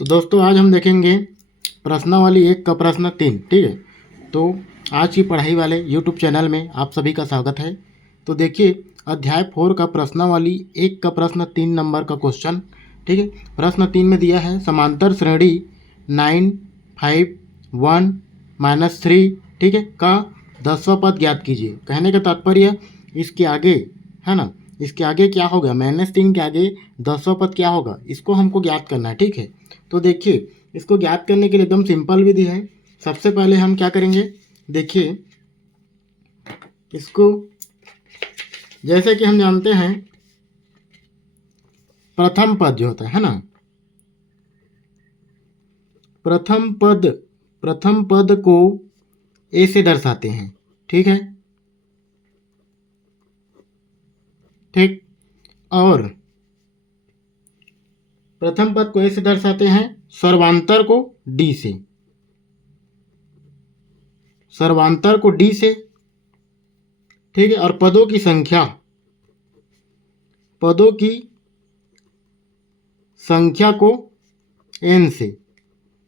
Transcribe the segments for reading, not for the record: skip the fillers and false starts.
तो दोस्तों आज हम देखेंगे प्रश्नावली 1 का प्रश्न 3। ठीक है, तो आज की पढ़ाई वाले यूट्यूब चैनल में आप सभी का स्वागत है। तो देखिए अध्याय 4 का प्रश्नावली 1 का प्रश्न 3 नंबर का क्वेश्चन। ठीक है, प्रश्न 3 में दिया है समांतर श्रेणी 9, 5, 1, -3 ठीक है का 10वां पद ज्ञात कीजिए। कहने का तात्पर्य इसके आगे है ना, इसके आगे क्या होगा, -3 के आगे 10वां पद क्या होगा, इसको हमको ज्ञात करना है। ठीक है, तो देखिए इसको ज्ञात करने के लिए एकदम सिंपल विधि है। सबसे पहले हम क्या करेंगे, देखिए इसको जैसे कि हम जानते हैं प्रथम पद जो होता है ना, प्रथम पद को ए से दर्शाते हैं। ठीक है, ठीक, और प्रथम पद को ए से दर्शाते हैं, सर्वांतर को डी से, सर्वांतर को डी से। ठीक है, और पदों की संख्या को एन से,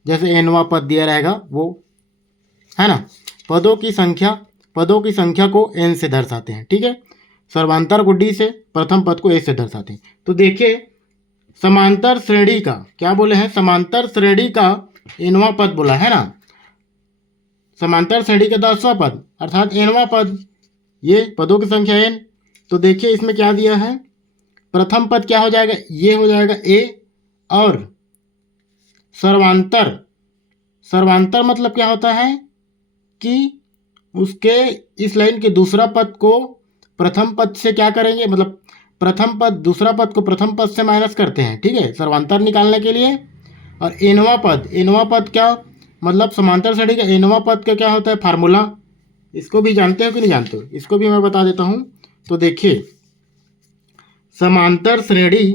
जैसे एनवा पद दिया रहेगा वो है ना, पदों की संख्या को एन से दर्शाते हैं। ठीक है, सर्वांतर को डी से, प्रथम पद को ए से दर्शाते हैं। तो देखिए समांतर श्रेणी का क्या बोले हैं, समांतर श्रेणी का एनवा पद बोला है ना, समांतर श्रेणी का 10वां पद अर्थात एनवा पद, ये पदों की संख्या एन। तो देखिए इसमें क्या दिया है, प्रथम पद क्या हो जाएगा, ये हो जाएगा ए, और सर्वांतर मतलब क्या होता है कि उसके इस लाइन के दूसरा पद को प्रथम पद से क्या करेंगे, मतलब प्रथम पद दूसरा पद को प्रथम पद से माइनस करते हैं। ठीक है, सर्वांतर निकालने के लिए। और एनवा पद क्या मतलब, समांतर श्रेणी का एनवा पद का क्या होता है फार्मूला, इसको भी जानते हो कि नहीं जानते हो, इसको भी मैं बता देता हूँ। तो देखिए समांतर श्रेणी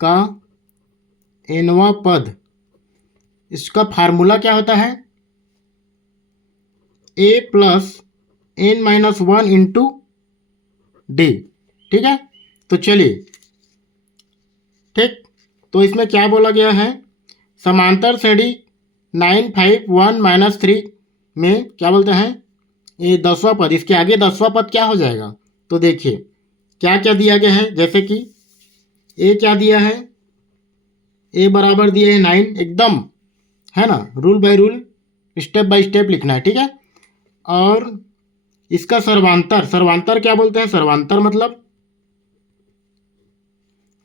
का एनवा पद, इसका फार्मूला क्या होता है, a + n-1 इंटू डी। ठीक है, तो चलिए, ठीक, तो इसमें क्या बोला गया है, समांतर श्रेणी 9, 5, 1, -3 में क्या बोलते हैं, ये 10वां पद, इसके आगे 10वां पद क्या हो जाएगा। तो देखिए क्या क्या दिया गया है, जैसे कि ए क्या दिया है, ए बराबर दिए है 9, एकदम है ना, rule by rule step by step लिखना है। ठीक है, और इसका सर्वांतर क्या बोलते हैं, सर्वांतर मतलब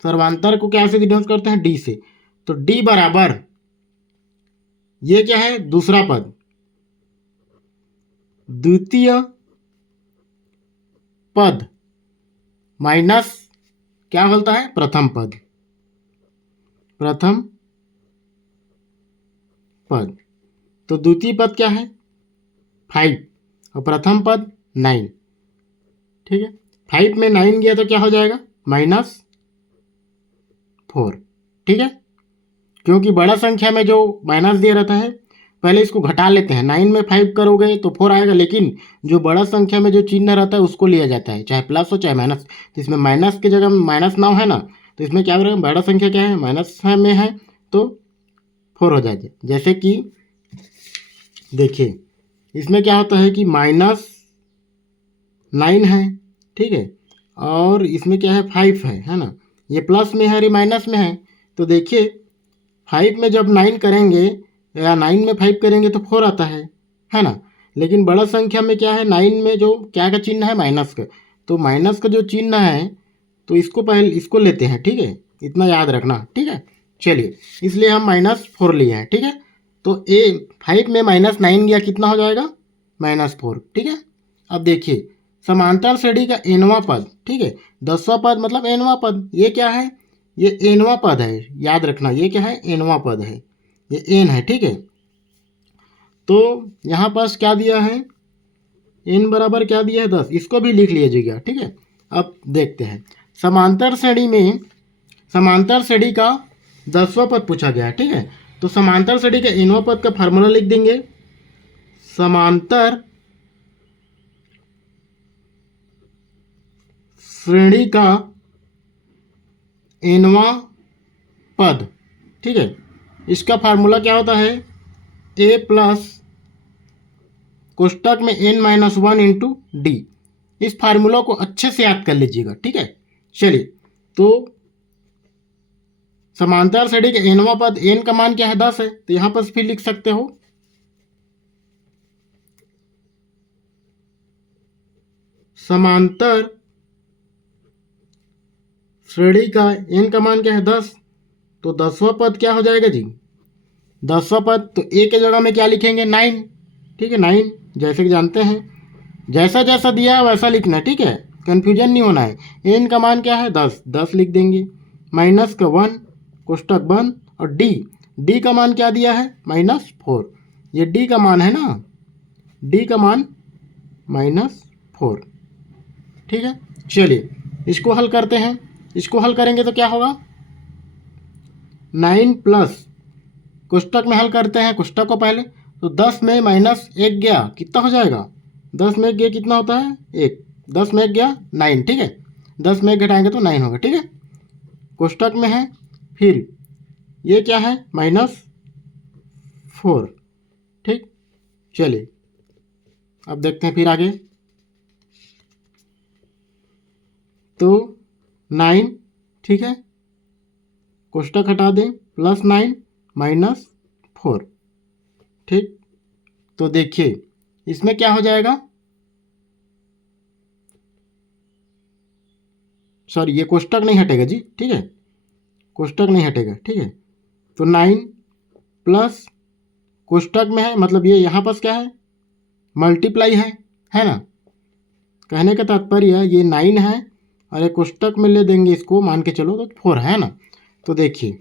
सर्वांतर को क्या से डिनोट करते हैं, डी से। तो डी बराबर ये क्या है, दूसरा पद, द्वितीय पद माइनस क्या बोलता है, प्रथम पद, तो द्वितीय पद क्या है 5 और प्रथम पद 9। ठीक है, 5 में 9 गया तो क्या हो जाएगा, -4। ठीक है, क्योंकि बड़ा संख्या में जो माइनस दिया रहता है पहले इसको घटा लेते हैं, 9 में 5 करोगे तो 4 आएगा, लेकिन जो बड़ा संख्या में जो चिन्ह रहता है उसको लिया जाता है, चाहे प्लस हो चाहे माइनस। तो इसमें माइनस की जगह माइनस नाउ है ना, तो इसमें क्या रहेगा, बड़ा संख्या क्या है माइनस में है तो 4 हो जाएगा। जैसे कि देखिए इसमें क्या होता है कि -9 है। ठीक है, और इसमें क्या है 5 है ना, ये प्लस में है और ये माइनस में है। तो देखिए 5 में जब 9 करेंगे या 9 में 5 करेंगे तो 4 आता है ना, लेकिन बड़ा संख्या में क्या है, 9 में जो क्या का चिन्ह है, माइनस का, तो माइनस का जो चिन्ह है तो इसको पहले इसको लेते हैं। ठीक है, इतना याद रखना। ठीक है, चलिए इसलिए हम -4 लिए हैं। ठीक है, तो 5 में -9 गया कितना हो जाएगा, -4। ठीक है, अब देखिए समांतर श्रेणी का एनवा पद, ठीक है 10वां पद मतलब एनवा पद, ये क्या है, ये एनवा पद है, याद रखना ये क्या है, एनवा पद है, ये एन है। ठीक है, तो यहाँ पास क्या दिया है, एन बराबर क्या दिया है 10, इसको भी लिख लीजिएगा। ठीक है, अब देखते हैं समांतर श्रेणी का 10वां पद पूछा गया है। ठीक है, तो समांतर श्रेणी का एनवा पद का फार्मूला लिख देंगे, समांतर श्रेणी का nवां पद, ठीक है। इसका फार्मूला क्या होता है, a प्लस कोष्टक में n-1 इंटू डी। इस फार्मूला को अच्छे से याद कर लीजिएगा, ठीक है। चलिए, तो समांतर श्रेणी का nवां पद, n का मान क्या है 10 है, तो यहां पर फिर लिख सकते हो समांतर श्रेणी का n का मान क्या है 10, तो 10वां पद क्या हो जाएगा जी, 10वां पद, तो a के जगह में क्या लिखेंगे 9, ठीक है। 9 जैसे कि जानते हैं, जैसा जैसा दिया है वैसा लिखना है, ठीक है, कन्फ्यूजन नहीं होना है। n का मान क्या है 10, 10 लिख देंगे, माइनस का 1 कोष्टक बंद, और d का मान क्या दिया है -4, ये d का मान है ना, d का मान -4, ठीक है। चलिए इसको हल करते हैं। इसको हल करेंगे तो क्या होगा, 9 प्लस कोष्टक में हल करते हैं कोष्टक को पहले, तो 10 में -1 गया कितना हो जाएगा, 10 में 1 गया कितना होता है 1, 10 में 1 गया 9, ठीक है। 10 में 1 घटाएंगे तो 9 होगा, ठीक है। कोष्टक में है, फिर ये क्या है -4, ठीक। चलिए अब देखते हैं फिर आगे, तो 9, ठीक है, कोष्टक हटा दें, +9 -4, ठीक। तो देखिए इसमें क्या हो जाएगा, सॉरी ये कोष्टक नहीं हटेगा जी, ठीक है, कोष्टक नहीं हटेगा, ठीक है। तो 9 प्लस कोष्टक में है, मतलब ये यहाँ पास क्या है मल्टीप्लाई है ना। कहने का तात्पर्य ये 9 है और एक कोष्टक में ले देंगे इसको, मान के चलो तो 4 है ना। तो देखिए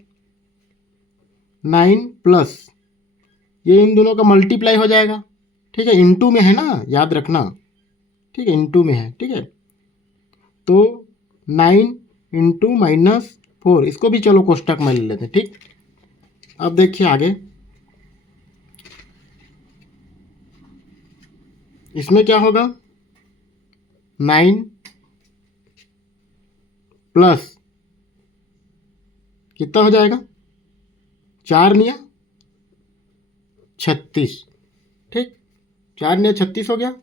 9 प्लस ये इन दोनों का मल्टीप्लाई हो जाएगा, ठीक है, इनटू में है ना, याद रखना, ठीक है, इनटू में है, ठीक है। तो 9 इंटू -4, इसको भी चलो कोष्टक में ले लेते हैं, ठीक। अब देखिए आगे, इसमें क्या होगा, 9 प्लस कितना हो जाएगा, 4 निया 36, ठीक, 4 निया 36 हो गया।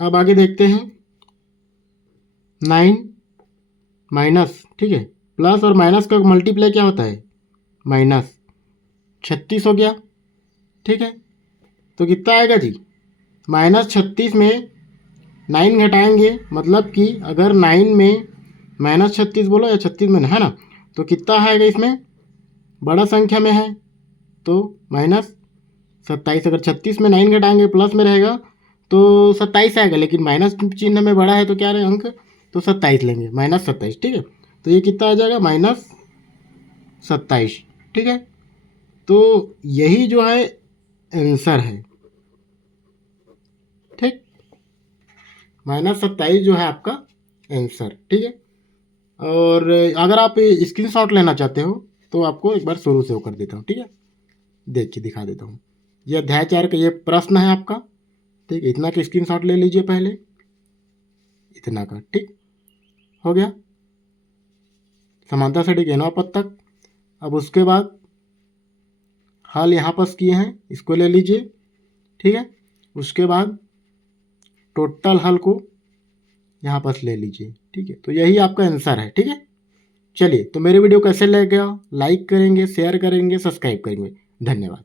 अब आगे देखते हैं, 9 माइनस, ठीक है, प्लस और माइनस का मल्टीप्लाई क्या होता है -36 हो गया, ठीक है। तो कितना आएगा जी, -36 में 9 घटाएंगे, मतलब कि अगर 9 में -36 बोलो या 36 में है ना, तो कितना आएगा, इसमें बड़ा संख्या में है तो -27, अगर 36 में 9 घटाएंगे प्लस में रहेगा तो 27 आएगा, लेकिन माइनस चिन्ह में बड़ा है तो क्या रहे अंक, तो 27 लेंगे, -27, ठीक है। तो ये कितना आ जाएगा -27, ठीक है। तो यही जो है आंसर है, ठीक, -27 जो है आपका आंसर, ठीक है। और अगर आप स्क्रीनशॉट लेना चाहते हो तो आपको एक बार शुरू से वो कर देता हूँ, ठीक है, देखिए दिखा देता हूँ। ये अध्याय 4 का ये प्रश्न है आपका, ठीक, इतना का स्क्रीनशॉट ले लीजिए पहले, इतना का, ठीक हो गया, समांतर श्रेणी के नौ पद तक। अब उसके बाद हल यहाँ पास किए हैं, इसको ले लीजिए, ठीक है। उसके बाद टोटल हल को यहाँ पास ले लीजिए, ठीक है। तो यही आपका आंसर है, ठीक है। चलिए, तो मेरे वीडियो कैसे लग गया, लाइक करेंगे, शेयर करेंगे, सब्सक्राइब करेंगे, धन्यवाद।